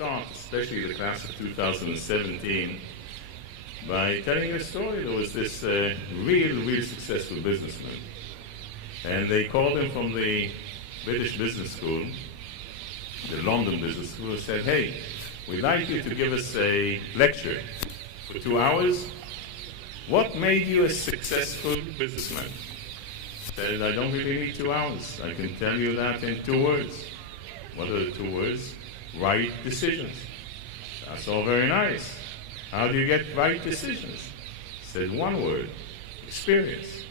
start, especially the class of 2017, by telling a story. There was this real successful businessman, and they called him from the British Business School, the London Business School, and said, "Hey, we'd like you to give us a lecture for 2 hours. What made you a successful businessman?" He said, "I don't really need 2 hours. I can tell you that in 2 words." What are the 2 words? Right decisions. That's all very nice. How do you get right decisions? He said, 1 word, experience.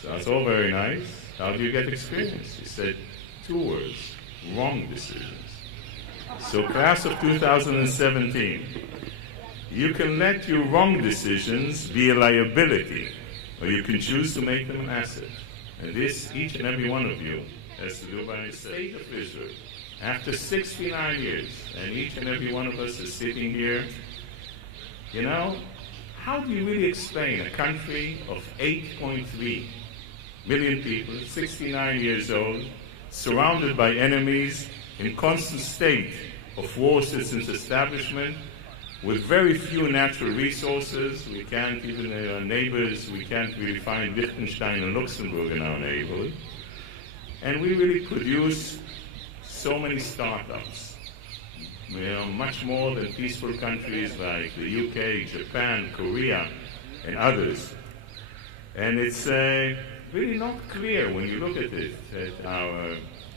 So that's all very nice. How do you get experience? He said, 2 words, wrong decisions. So class of 2017, you can let your wrong decisions be a liability, or you can choose to make them an asset. And this, each and every one of you has to do by the state of Israel. After 69 years, and each and every one of us is sitting here, you know, how do you really explain a country of 8.3 million people, 69 years old, surrounded by enemies, in constant state of war since its establishment, with very few natural resources? We can't, even our neighbors, we can't really find Liechtenstein and Luxembourg in our neighborhood. And we really produce so many startups, you know, much more than peaceful countries like the UK, Japan, Korea, and others. And it's really not clear when you look at it, at our,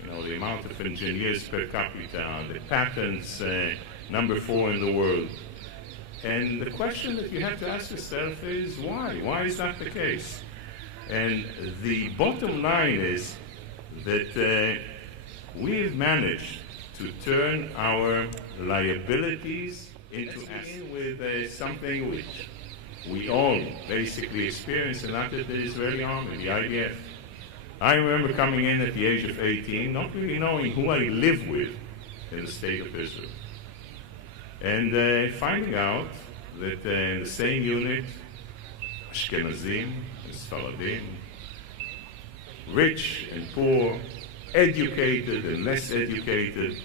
you know, the amount of engineers per capita, the patents, number 4 in the world. And the question that you have to ask yourself is why? Why is that the case? And the bottom line is that we've managed to turn our liabilities into assets with something which we all basically experience, and that is the Israeli army, the IDF. I remember coming in at the age of 18, not really knowing who I live with in the state of Israel, and finding out that in the same unit, Ashkenazim and Sfaradim, rich and poor, educated and less educated,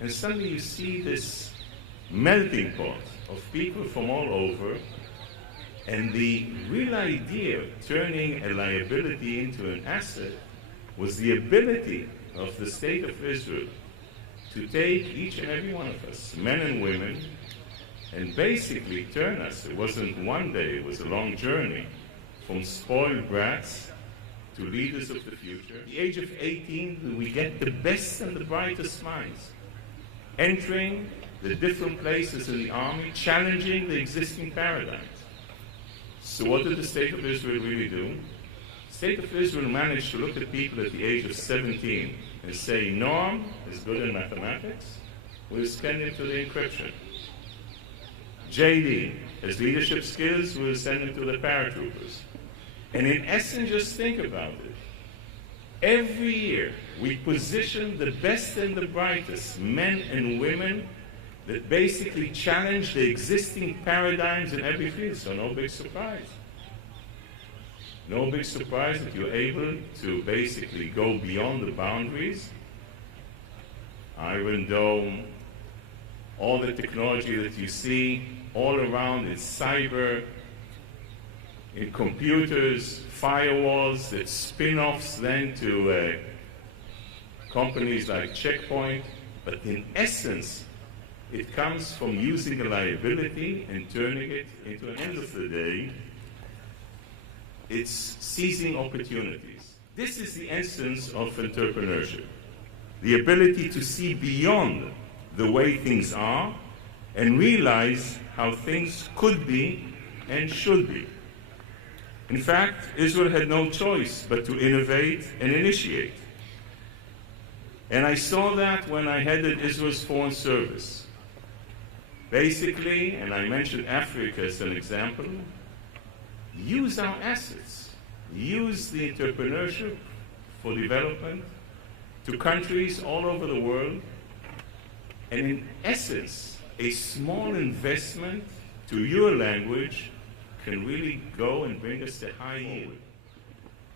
and suddenly you see this melting pot of people from all over, and the real idea of turning a liability into an asset was the ability of the state of Israel to take each and every one of us, men and women, and basically turn us. It wasn't one day, it was a long journey, from spoiled brats to leaders of the future. At the age of 18, we get the best and the brightest minds, entering the different places in the army, challenging the existing paradigms. So what did the state of Israel really do? The state of Israel managed to look at people at the age of 17 and say, Noam is good in mathematics, we'll send him to the encryption. JD has leadership skills, we'll send him to the paratroopers. And in essence, just think about it. Every year, we position the best and the brightest men and women that basically challenge the existing paradigms in every field. So no big surprise. No big surprise that you're able to basically go beyond the boundaries. Iron Dome, all the technology that you see all around is cyber, in computers, firewalls, that spin-offs then to companies like Checkpoint. But in essence, it comes from using a liability and turning it into an end of the day. It's seizing opportunities. This is the essence of entrepreneurship. The ability to see beyond the way things are and realize how things could be and should be. In fact, Israel had no choice but to innovate and initiate. And I saw that when I headed Israel's Foreign Service. Basically, and I mentioned Africa as an example, use our assets, use the entrepreneurship for development to countries all over the world, and in essence, a small investment to your language can really go and bring us to high yield.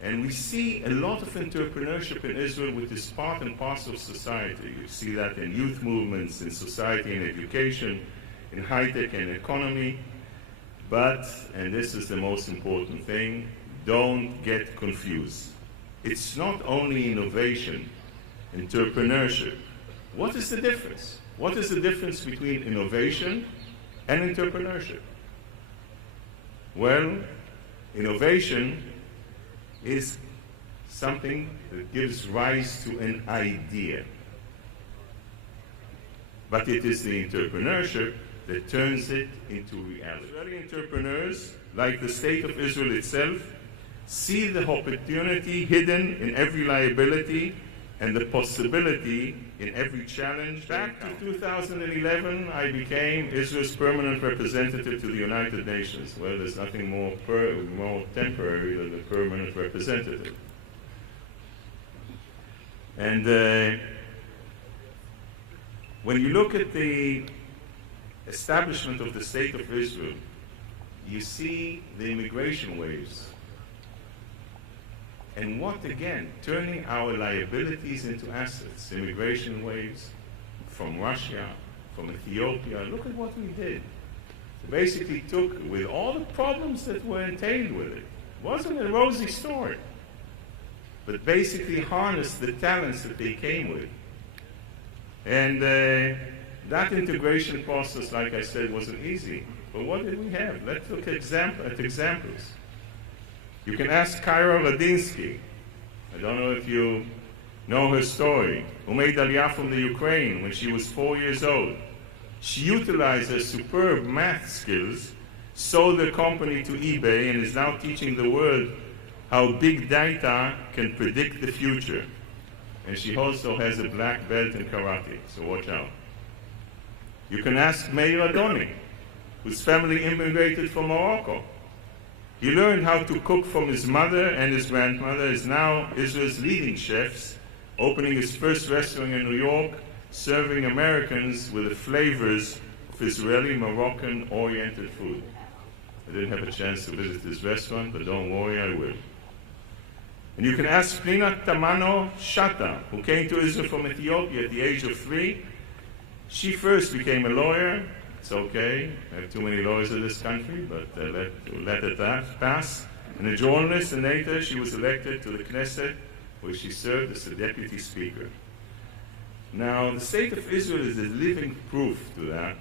And we see a lot of entrepreneurship in Israel, which is part and parcel of society. You see that in youth movements, in society and education, in high-tech and economy. But, and this is the most important thing, don't get confused. It's not only innovation, entrepreneurship. What is the difference? What is the difference between innovation and entrepreneurship? Well, innovation is something that gives rise to an idea. But it is the entrepreneurship that turns it into reality. Israeli entrepreneurs, like the state of Israel itself, see the opportunity hidden in every liability and the possibility in every challenge. Back to 2011, I became Israel's permanent representative to the United Nations. Well, there's nothing more temporary than a permanent representative. And when you look at the establishment of the State of Israel, you see the immigration waves. And what, again, turning our liabilities into assets. Immigration waves from Russia, from Ethiopia. Look at what we did. So basically took, with all the problems that were entailed with it, it wasn't a rosy story, but basically harnessed the talents that they came with. And that integration process, like I said, wasn't easy. But what did we have? Let's look at examples. You can ask Kyra Radinsky. I don't know if you know her story, who made Aliyah from the Ukraine when she was 4 years old. She utilized her superb math skills, sold her company to eBay, and is now teaching the world how big data can predict the future. And she also has a black belt in karate, so watch out. You can ask Meir Adoni, whose family immigrated from Morocco. He learned how to cook from his mother and his grandmother, is now Israel's leading chefs, opening his first restaurant in New York, serving Americans with the flavors of Israeli, Moroccan-oriented food. I didn't have a chance to visit his restaurant, but don't worry, I will. And you can ask Pnina Tamano Shata, who came to Israel from Ethiopia at the age of 3. She first became a lawyer. It's okay, I have too many lawyers in this country, but let it pass. And a journalist, and later she was elected to the Knesset, where she served as the deputy speaker. Now, the state of Israel is a living proof to that.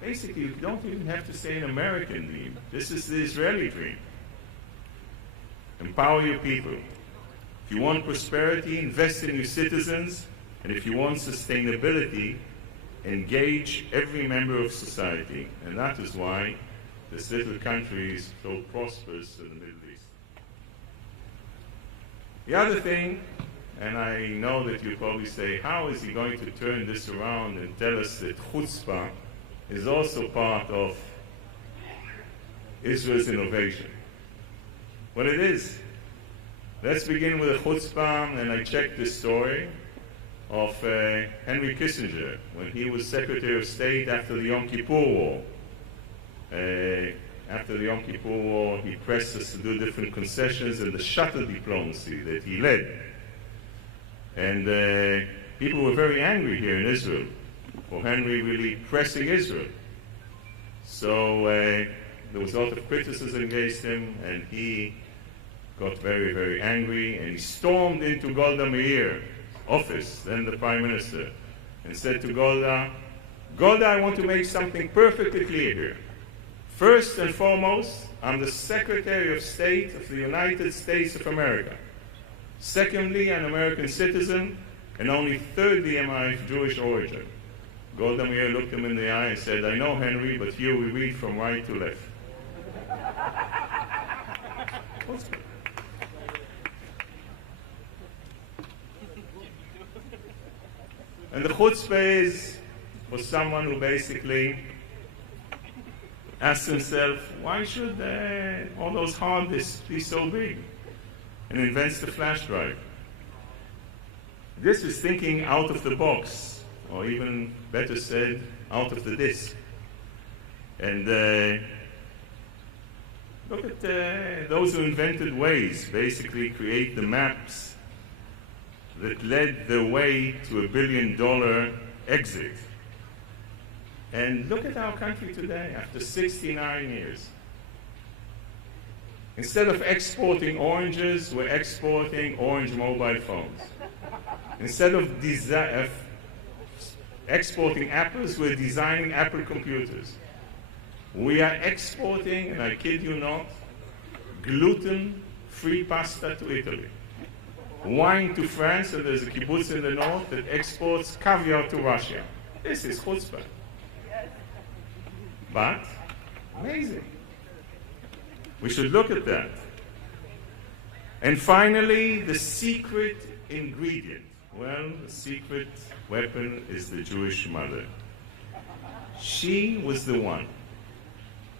Basically, you don't even have to say an American dream. This is the Israeli dream. Empower your people. If you want prosperity, invest in your citizens, and if you want sustainability, engage every member of society. And that is why this little country is so prosperous in the Middle East. The other thing, and I know that you probably say, how is he going to turn this around and tell us that chutzpah is also part of Israel's innovation? Well, it is. Let's begin with a chutzpah, and I checked this story of Henry Kissinger, when he was Secretary of State after the Yom Kippur War. After the Yom Kippur War, he pressed us to do different concessions in the shuttle diplomacy that he led. And people were very angry here in Israel for Henry really pressing Israel. So there was a lot of criticism against him, and he got very, very angry, and he stormed into Golda Meir's office, then the Prime Minister, and said to Golda, Golda, I want to make something perfectly clear here. First and foremost, I'm the Secretary of State of the United States of America. Secondly, an American citizen, and only thirdly am I of Jewish origin. Golda Meir looked him in the eye and said, I know, Henry, but here we read from right to left. And the chutzpah is for someone who basically asks himself, why should all those hard disks be so big? And invents the flash drive. This is thinking out of the box, or even better said, out of the disk. And Look at those who invented Waze, basically create the maps that led the way to $1 billion exit. And look at our country today, after 69 years. Instead of exporting oranges, we're exporting orange mobile phones. Instead of exporting apples, we're designing Apple computers. We are exporting, and I kid you not, gluten-free pasta to Italy. Wine to France, and there's a kibbutz in the north that exports caviar to Russia. This is chutzpah. But, amazing. We should look at that. And finally, the secret ingredient. Well, the secret weapon is the Jewish mother. She was the one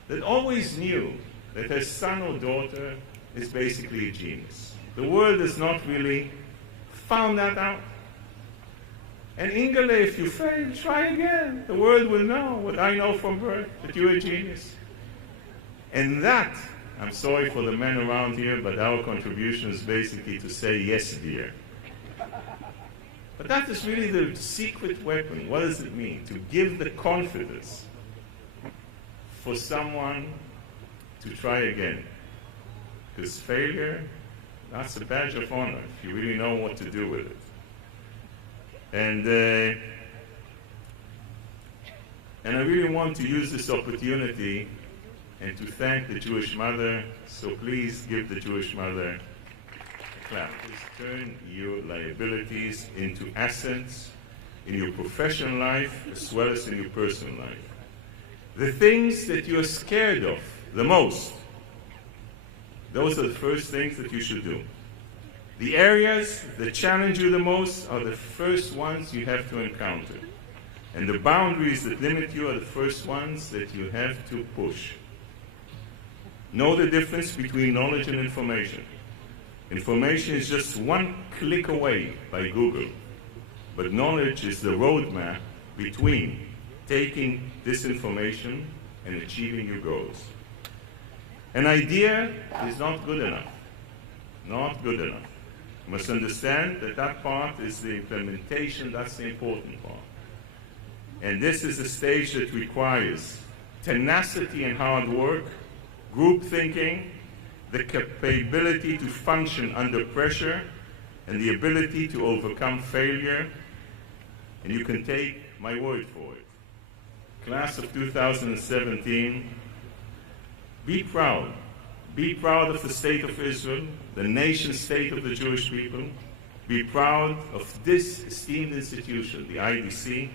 that always knew that her son or daughter is basically a genius. The world has not really found that out. And Ingele, if you fail, try again. The world will know what I know from birth, that you're a genius. And that, I'm sorry for the men around here, but our contribution is basically to say, yes, dear. But that is really the secret weapon. What does it mean? To give the confidence for someone to try again. Because failure, that's a badge of honor, if you really know what to do with it. And I really want to use this opportunity and to thank the Jewish mother. So please give the Jewish mother a clap. Please turn your liabilities into assets in your professional life as well as in your personal life. The things that you're scared of the most, those are the first things that you should do. The areas that challenge you the most are the first ones you have to encounter. And the boundaries that limit you are the first ones that you have to push. Know the difference between knowledge and information. Information is just one click away by Google. But knowledge is the roadmap between taking this information and achieving your goals. An idea is not good enough. Not good enough. You must understand that that part is the implementation, that's the important part. And this is a stage that requires tenacity and hard work, group thinking, the capability to function under pressure, and the ability to overcome failure. And you can take my word for it. Class of 2017, be proud. Be proud of the state of Israel, the nation state of the Jewish people. Be proud of this esteemed institution, the IDC,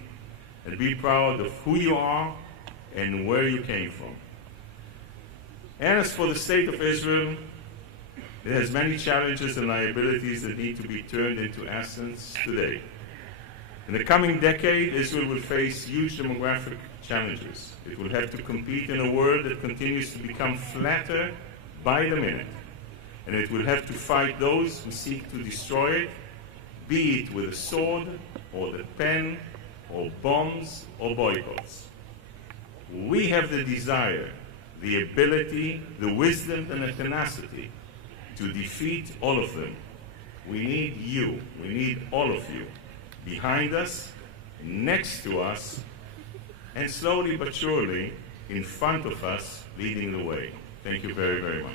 and be proud of who you are and where you came from. And as for the state of Israel, it has many challenges and liabilities that need to be turned into assets today. In the coming decade, Israel will face huge demographic challenges. It will have to compete in a world that continues to become flatter by the minute. And it will have to fight those who seek to destroy it, be it with a sword, or the pen, or bombs, or boycotts. We have the desire, the ability, the wisdom, and the tenacity to defeat all of them. We need you. We need all of you behind us, next to us, and slowly but surely in front of us, leading the way. Thank you very, very much.